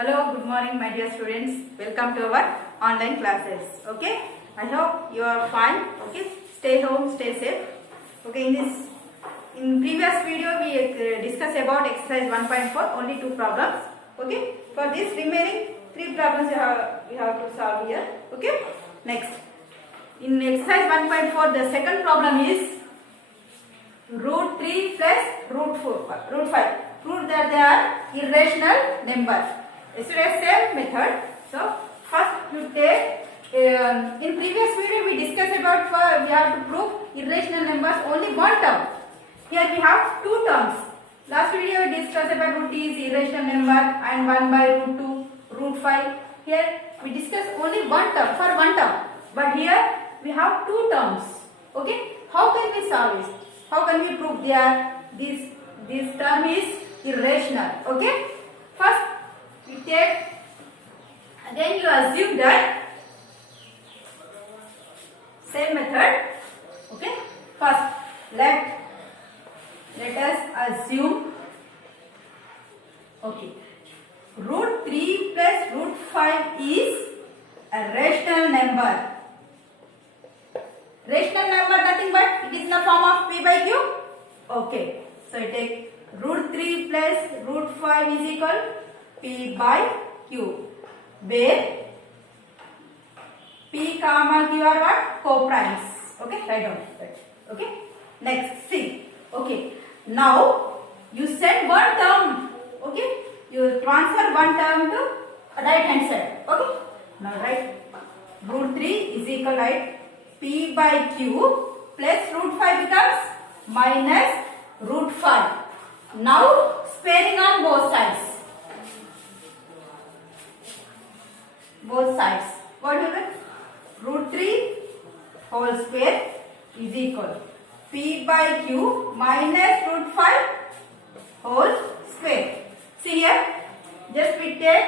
Hello, good morning, my dear students. Welcome to our online classes. Okay, I hope you are fine. Okay, stay home, stay safe. Okay, in previous video we discussed about exercise 1.4, only 2 problems. Okay, for this remaining 3 problems you have to solve here. Okay, next in exercise 1.4 the second problem is root 3 plus root 5. Prove that they are irrational numbers. Yesterday same method. So first you take in previous video we discussed about we have to prove irrational numbers only one term. Here we have two terms. Last video we discussed about root is irrational number and 1 by root 2, root 5. Here we discussed only one term for one term. But here we have two terms. Okay. How can we solve it? How can we prove this term is irrational? Okay. First we take, again you assume that same method. Okay. First let us assume, okay, root 3 plus root 5 is a rational number. Rational number nothing but it is in the form of p by q. Okay, so I take root 3 plus root 5 is equal p by q, where p comma q are what? Co-primes. Okay, write down that. Okay, next see. Okay, now you set one term. Okay, you transfer one term to right hand side. Okay, now write root 3 is equal to p by q plus root 5 becomes minus root 5. Now sparing on both sides. Both sides. What will it? Root 3 whole square is equal p by q minus root 5 whole square. See here, just we take,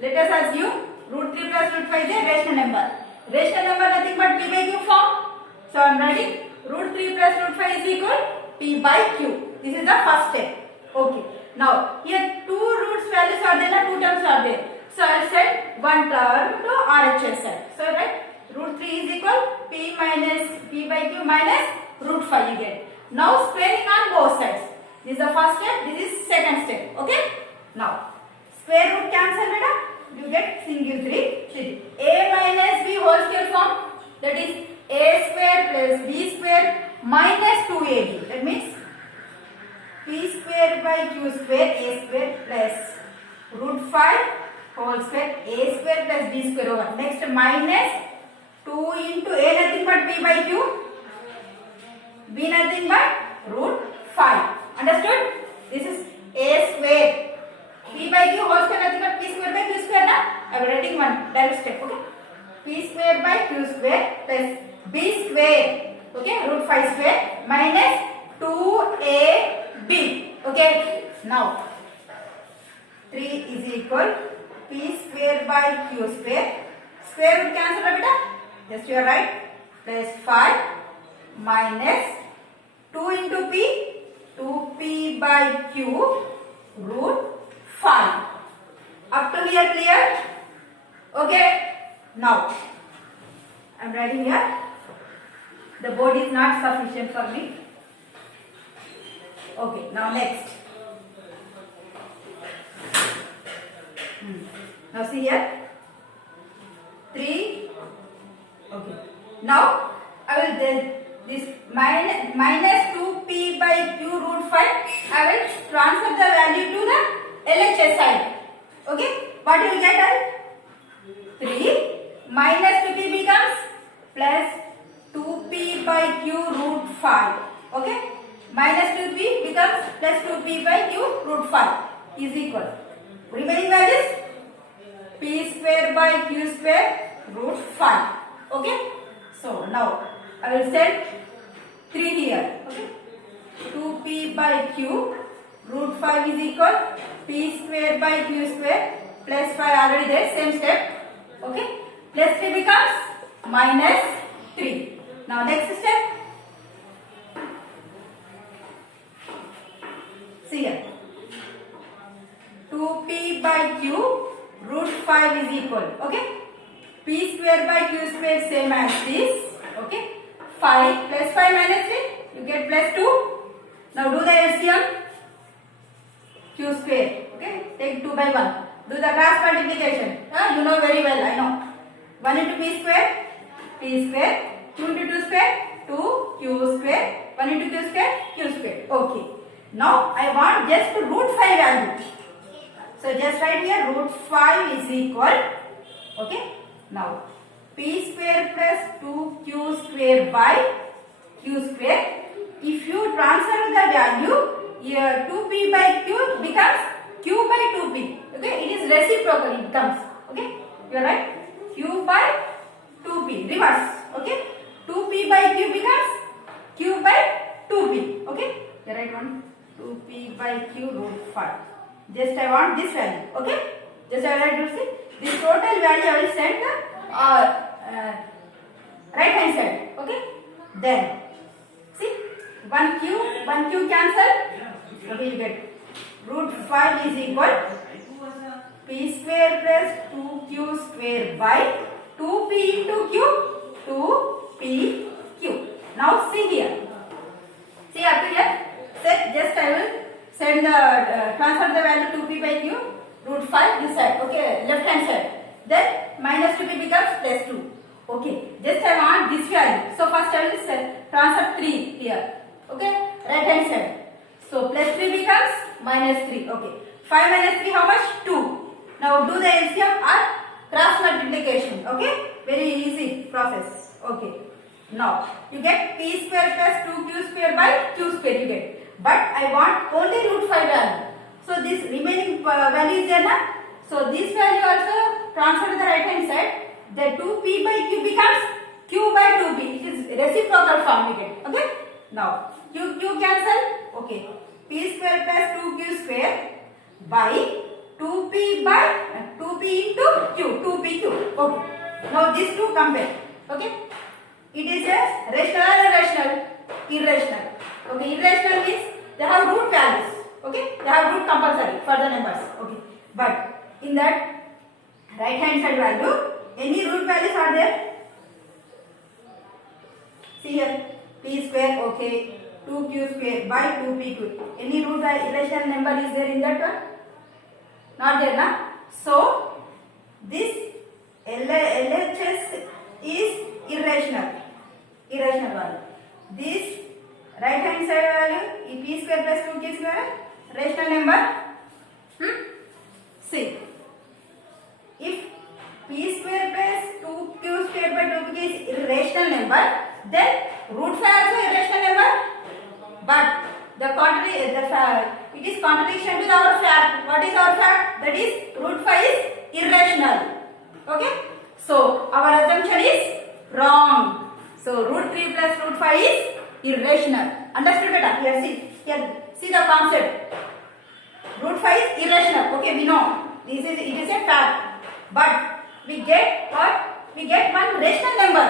let us assume root 3 plus root 5 is a rational number. Rational number nothing but p by q form. So I am writing root 3 plus root 5 is equal p by q. This is the first step. Okay. Now here two roots values are there, two terms are there. So I will set one term to RHS side. So right, root 3 is equal p by q minus root 5 you get. Now squaring on both sides. This is the first step. This is second step. Okay. Now square root cancel beta. You get single 3. A minus b whole square form, that is a square plus b square minus 2ab. That means p square by q square a square plus root 5 whole square a square plus b square over. Next minus 2 into a nothing but p by q, b nothing but root 5. Understood? This is a square. P by q whole square nothing but p square by q square na? I am writing one direct step. Okay. P square by q square plus b square. Okay. Root 5 square minus 2ab. Okay. Now 3 is equal p square by q square. Square root cancel beta. Just you are right. Plus 5 minus 2 into p. 2p by q root 5. Up to here clear? Okay. Now I am writing here. The board is not sufficient for me. Okay. Now next. Now see here. 3. Okay. Now I will then this minus 2p by q root 5. I will transfer the value to the LHS side. Okay. What you will get? 3 minus 2p becomes plus 2p by q root 5. Okay. Minus 2p becomes plus 2p by q root 5 is equal. Remaining values p square by q square root 5. Okay. So now I will set 3 here. Okay. 2p by q root 5 is equal p square by q square plus 5 already there, same step. Okay. Plus 3 becomes minus 3. Now next step. See here. 2p by q root 5 is equal. Okay. P square by Q square same as this. Okay. 5 plus 5 minus 3, you get plus 2. Now do the LCM. Q square. Okay. Take 2 by 1. Do the cross multiplication. You know very well. I know. 1 into P square. P square. 2 into 2 square. 2 Q square. 1 into Q square. Q square. Okay. Now I want just root 5 value. So just write here root 5 is equal. Okay. Now P square plus 2Q square by Q square. If you transfer the value, here 2P by Q becomes Q by 2P. Okay. It is reciprocal. It comes. Okay. You are right. Q by 2P. Reverse. Okay. 2P by Q becomes Q by 2P. Okay. The right one. 2P by Q root 5. Just I want this value. Okay. Just I will see this total value. I will send the right hand side. Okay. Then see 1Q cancel. Okay, you get root 5 is equal P square plus 2Q square by 2P into Q. 2PQ. Now see here. See up here. Set just I will send the transfer the value 2P by Q root 5 this side. Okay, left hand side. Then minus 2P becomes plus 2. Okay, just I want this value. So first I will set transfer 3 here. Okay, right hand side. So plus 3 becomes minus 3. Okay, 5 minus 3 how much? 2. Now do the LCM or cross multiplication. Okay, very easy process. Okay. Now you get P square plus 2Q square by Q square you get. But I want only root 5 value. So this remaining value is there na? So this value also transfer to the right hand side. The 2P by Q becomes Q by 2P. It is reciprocal form we get. Okay. Now Q cancel. Okay. P square plus 2Q square by 2P by 2P into Q. 2PQ. Okay. Now these two compare. Okay. It is a rational or irrational? Irrational. Okay, irrational means they have root values. Okay, they have root compulsory for the numbers. Okay, but in that right hand side value, any root values are there? See here, P square, okay, 2Q square by 2PQ. Any root irrational number is there in that one? Not there, na? So, this LHS is irrational. Irrational value. This right hand side value P square plus 2Q square rational number. See, if P square plus 2Q square by 2P is irrational number, then root 5 also irrational number. But the contrary, it is contradiction to our fact. What is our fact? That is root 5 is irrational. Okay. So our assumption is wrong. So root 3 plus root 5 is irrational. Understood beta? Here see the concept. Root 5 is irrational. Okay, we know. It is a fact. But we get what? We get one rational number.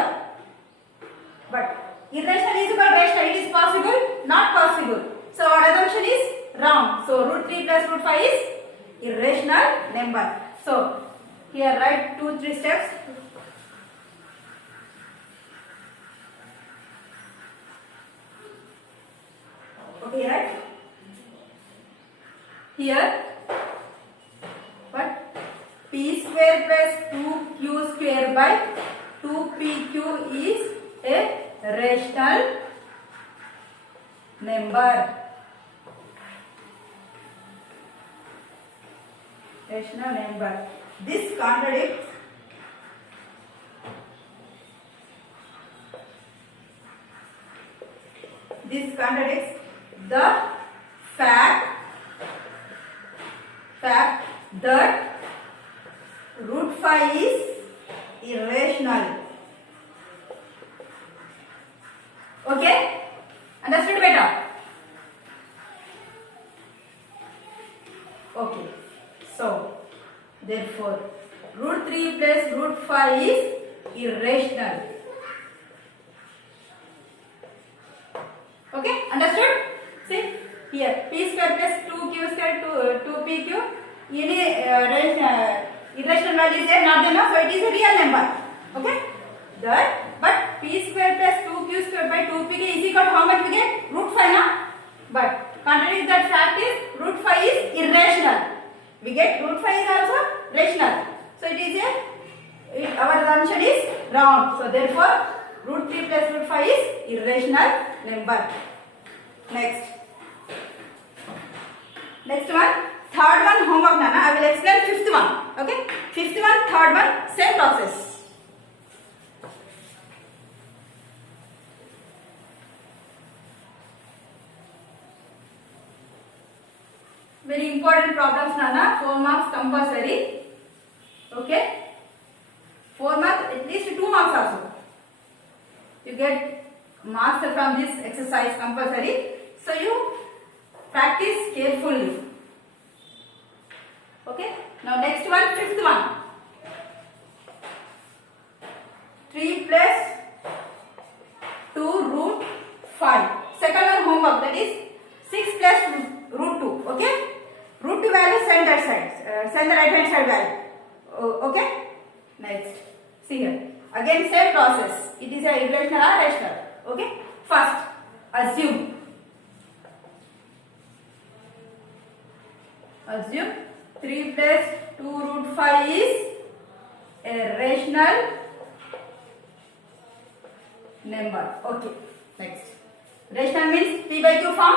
But irrational is equal to rational. It is possible? Not possible. So our assumption is wrong. So root 3 plus root 5 is irrational number. So here write 2-3 steps. Okay, right? Here, what? P square plus 2Q square by 2PQ is a rational number. Rational number. This contradicts the fact that root 5 is irrational. Okay? Understood better? Okay. So, therefore, root 3 plus root 5 is irrational. Okay? Understood? See, here P square plus 2Q square to 2PQ. Any irrational value is there, not there, no? So it is a real number. Okay? That, but p square plus 2q square by 2pk is equal to how much we get? Root 5, na? But contrary to that fact is root 5 is irrational. We get root 5 is also rational. So it is our assumption is wrong. So therefore root 3 plus root 5 is irrational number. Next one, third one homework, Nana. I will explain fifth one. Okay? Fifth one, third one, same process. Very important problems, Nana. 4 marks compulsory. Okay? 4 marks, at least 2 marks also. You get marks from this exercise compulsory. So you practice carefully. Okay? Now next one, fifth one. 3 plus 2 root 5. Second one homework, that is 6 plus root 2. Okay? Root 2 value send that side. Send the right hand side value. Okay? Next. See here. Again same process. It is a irrational or rational. Okay? First, assume 3 plus 2 root 5 is a rational number. Okay. Next. Rational means p by q form.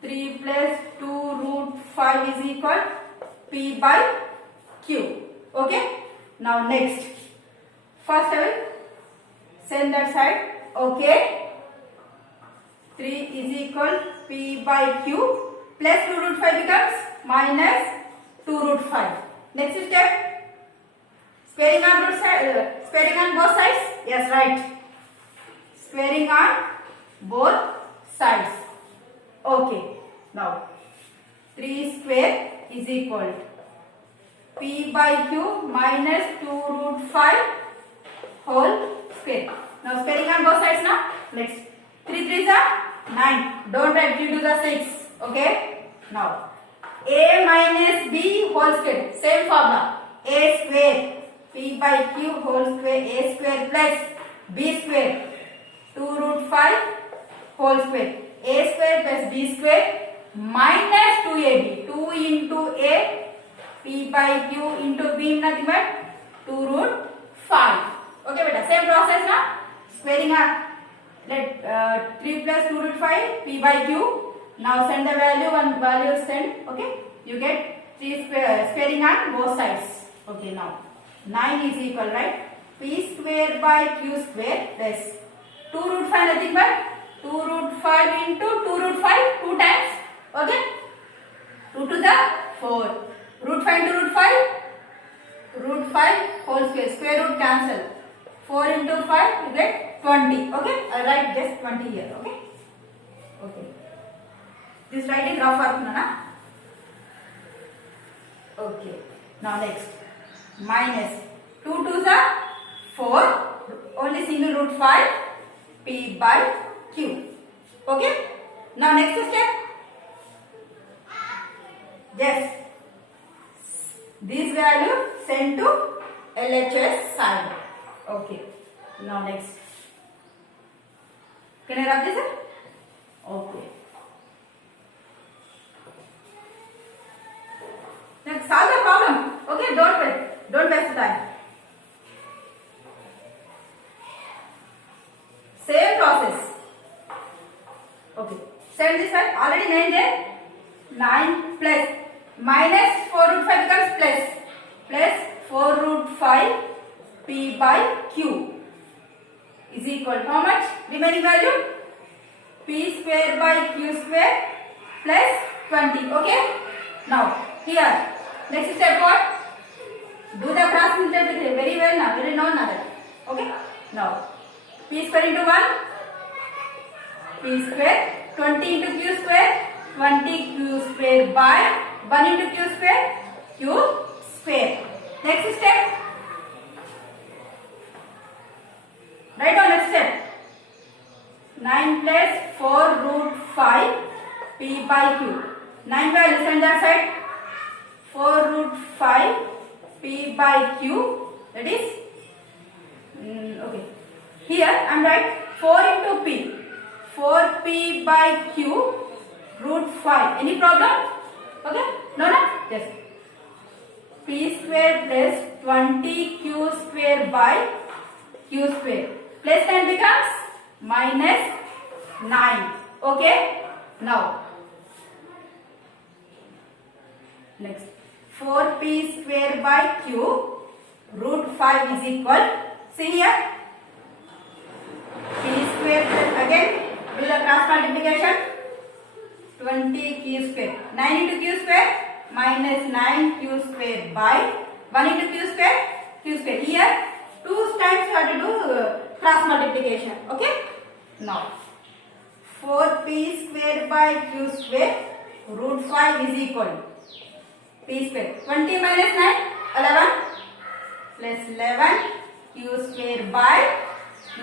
3 plus 2 root 5 is equal p by q. Okay. Now next. First I will send that side. Okay. 3 is equal p by q. Plus 2 root 5 becomes minus 2 root 5. Next step, squaring on both sides. Yes, right. Squaring on both sides. Okay. Now 3 square is equal to p by q minus 2 root 5 whole square. Now squaring on both sides now. Next 3 3s are 9. Don't write 3 to the 6. Okay. Now a minus b whole square. Same formula. A square p by q whole square. A square plus b square 2 root 5 whole square. A square plus b square minus 2ab. 2 into a p by q into b, nothing but 2 root 5. Okay, beta. Same process now. Squaring up. Let 3 plus 2 root 5 p by q. Now send the value, one value send. Okay, you get 3 squaring on both sides. Okay, now 9 is equal, right? P square by q square plus 2 root 5, nothing but 2 root 5 into 2 root 5 2 times. Okay, 2 to the 4. Root 5 into root 5, root 5 whole square. Square root cancel. 4 into 5 you get 20. Okay, I write just 20 here. Okay. Okay. This writing rough work, Nana. Okay. Now next. Minus 2 2s are 4. Only single root 5 p by q. Okay. Now next step. Yes. This value sent to LHS side. Okay. Now next. Can I wrap this up? Okay. Now solve the problem. Okay, don't wait. Don't waste time. Same process. Okay. Send this side. Already 9 there. 9 plus minus 4 root 5 becomes plus. Plus 4 root 5 p by q is equal to how much? Remaining value? P square by q square plus 20. Okay. Now here. Next step what? Do the cross multiplicity very well now. Very known now. Okay. Now p square into 1. P square. 20 into q square. 20 q square by 1 into q square. Q square. Next step. Write down next step. 9 plus 4 root 5 p by q. 9 value send that side. 4 root 5 by q, that is okay. Here I am write 4 into p. 4p by q root 5. Any problem? Okay? No, no? Yes. P square plus 20q square by q square. Plus 10 becomes minus 9. Okay? Now, next. 4p square by q root 5 is equal. See here. P square plus again. Do the cross multiplication. 20q square. 9 into q square minus 9q square by 1 into q square. Q square. Here 2 times you have to do cross multiplication. Okay. Now 4p square by q square root 5 is equal. P square. 20 minus 9. 11 plus 11 q square by q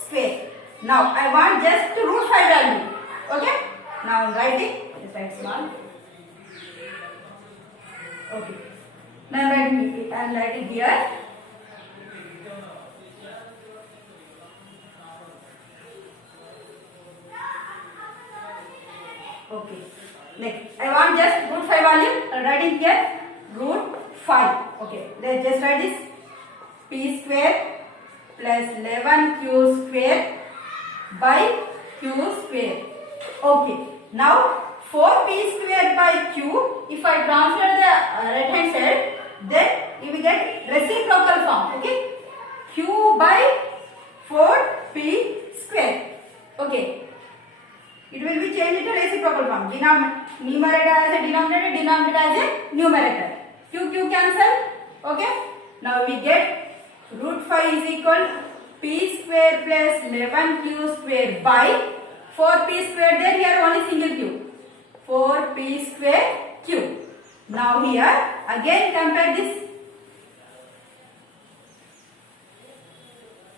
square. Now I want just root 5 value. Okay. Now I am writing. Just write small. Okay. Now I am writing here. Okay. Next, I want just root 5 value. I am writing here root 5. Okay. Let's just write this. P square plus 11q square by q square. Okay. Now 4p square by q. If I transfer the right hand side, then you will get reciprocal form. Okay. Q by 4p square. Okay. It will be changed into reciprocal form. Numerator as a denominator, denominator as a numerator. Q cancel. Okay. Now we get root 5 is equal p square plus 11q square by 4p square. There here only single q. 4p square q. Now here again compare this.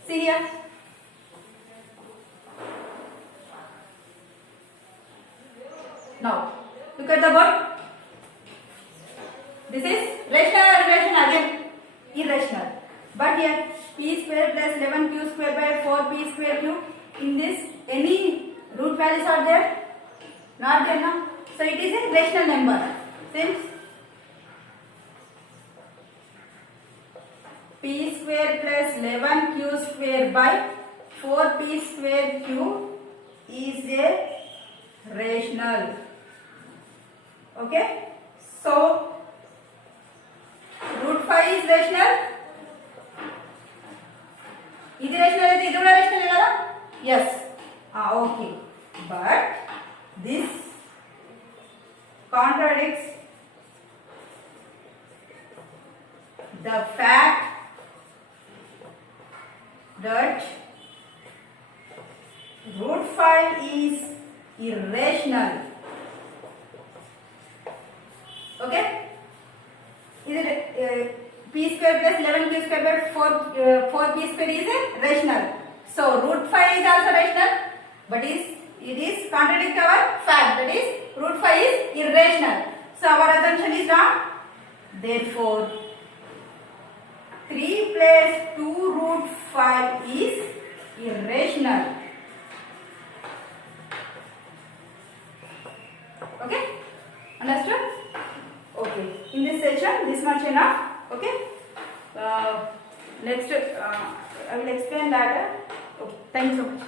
See here. Now look at the word. This is rational or irrational? Again irrational. But here p square plus 11q square by 4p square q. In this any root values are there? Not there, no? So it is a rational number. Since p square plus 11q square by 4p square q is a rational. Okay? So root 5 is rational. Is it rational? Is it rational? Yes. Okay. But this contradicts the fact that root 5 is irrational. Okay? Is it p square plus 11q square by 4p square is a rational. So root 5 is also rational, but it is contradict our fact, that is root 5 is irrational. So our assumption is wrong. Therefore 3 plus 2 root 5 is irrational. Okay? Understood? Okay. In this section, this much enough. Okay? Next, I will explain later. Okay. Thank you so much.